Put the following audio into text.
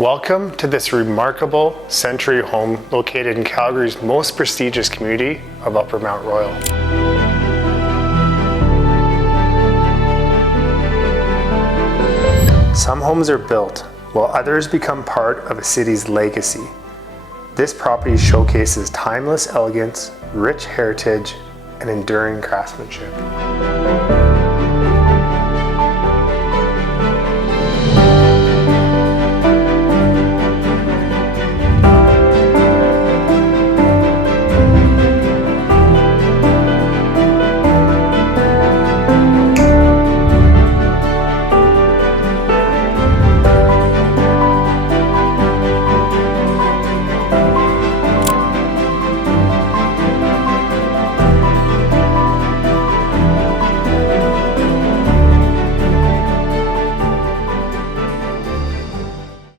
Welcome to this remarkable century home located in Calgary's most prestigious community of Upper Mount Royal. Some homes are built, while others become part of a city's legacy. This property showcases timeless elegance, rich heritage, and enduring craftsmanship.